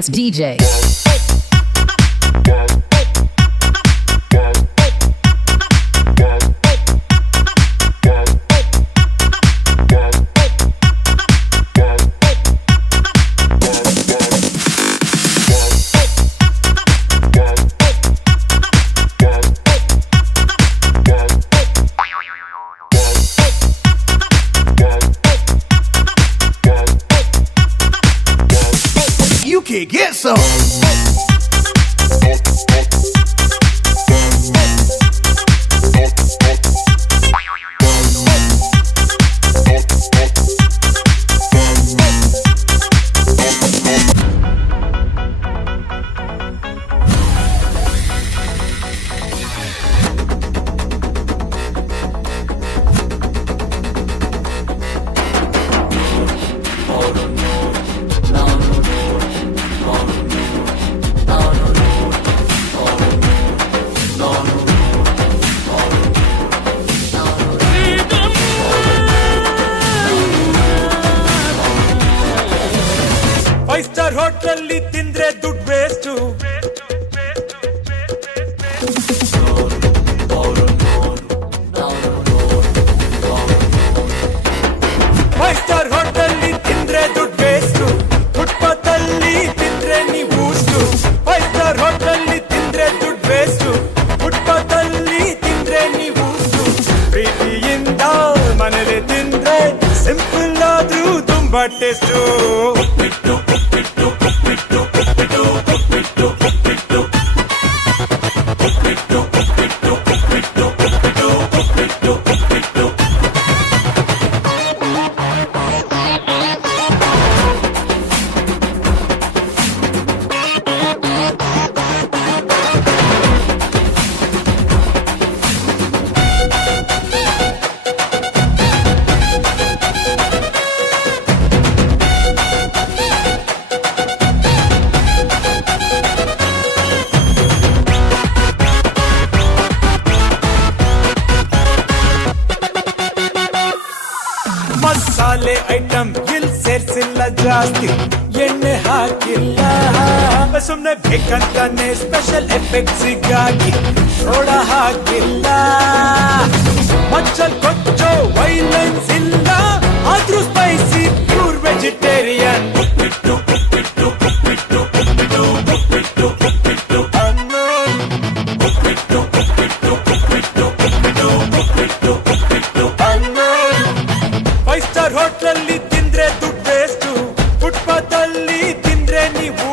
baddest DJ. You can get some. Five star hotel ತಿಂದ್ರೆ ದುಡ್ಡು waste. Five star hotel ತಿಂದ್ರೆ ದುಡ್ಡು waste. Footpath ಅಲ್ಲಿ ತಿಂದ್ರೆ ನೀವು ಫೈವ್ ಸ್ಟಾರ್ ಹೋಟೆಲ್ ತಿಂದ್ರೆ ದುಡ್ಡು ವೇಸ್ಟು. ಫುಟ್ಪಾತ್ ಅಲ್ಲಿ ತಿಂದ್ರೆ ನೀವು ಪ್ರೀತಿಯಿಂದ ಮನೇಲಿ ತಿಂದ್ರೆ ಸಿಂಪಲ್ ಆದ್ರೂ ತುಂಬಾ ಟೇಸ್ಟು. ಮಸಾಲೆ ಐಟಮ್ ಇಲ್ಲಿ ಸೇರ್ಸಿಲ್ಲ ಜಾಸ್ತಿ, ಎಣ್ಣೆ ಹಾಕಿಲ್ಲ. ಸುಮ್ನೆ ಬೇಕಂತಾನೆ ಸ್ಪೆಷಲ್ ಎಫೆಕ್ಟ್ಸಿಗಾಗಿ ಸೋಡಾ ಹಾಕಿಲ್ಲ. ಮಚ್ಚಲ್ ಕೊಚ್ಚೋ ವೈಲೆನ್ಸ್ ಇಲ್ಲ, ಆದ್ರೂ spicy pure vegetarian. Five star ಹೋಟ್ಲಲ್ಲಿ ತಿಂದ್ರೆ ದುಡ್ಡು ವೇಸ್ಟು. ಫುಟ್ಪಾತ್ ಅಲ್ಲಿ ತಿಂದ್ರೆ ನೀವು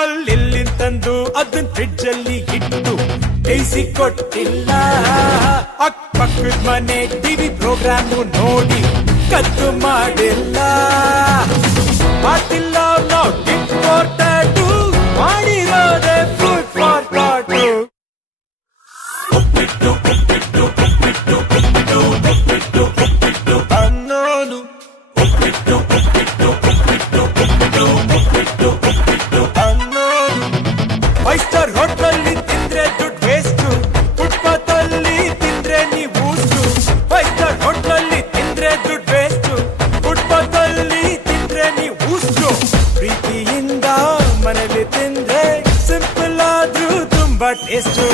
ಅಲ್ಲಿ ತಂದು ಅದನ್ನ ಫ್ರಿಡ್ಜ್ ಅಲ್ಲಿ ಇಟ್ಟು ಬೇಯಿಸಿ ಕೊಟ್ಟಿಲ್ಲ. ಅಕ್ಕಪಕ್ಕದ ಮನೆ ಟಿವಿ ಪ್ರೋಗ್ರಾಮ್ ನೋಡಿ ಕದ್ದು ಮಾಡಿಲ್ಲ. ಮಾತಿಲ್ಲ ನಾಟ್ ಇಂಪಾರ್ಟೆಂಟ್, ಮಾಡಿರೋದೆ ಫುಡ್ ಫಾರ್ ಥಾಟ್. ಅನ್ನೋದು ಫೈವ್ ಸ್ಟಾರ್ ಹೋಟೆಲ್ ತಿಂದ್ರೆ ದುಡ್ಡು ವೇಸ್ಟು. ಫುಟ್ಪಾತ್ ಅಲ್ಲಿ ತಿಂದ್ರೆ ನೀವು ಫೈವ್ ಸ್ಟಾರ್ ಹೋಟೆಲ್ ತಿಂದ್ರೆ ದುಡ್ಡು ವೇಸ್ಟು. ಫುಟ್ಪಾತ್ ಅಲ್ಲಿ ತಿಂದ್ರೆ ನೀವು ಪ್ರೀತಿಯಿಂದ ಮನೇಲಿ ತಿಂದ್ರೆ ಸಿಂಪಲ್ ಆದ್ರೂ ತುಂಬಾ ಟೇಸ್ಟು.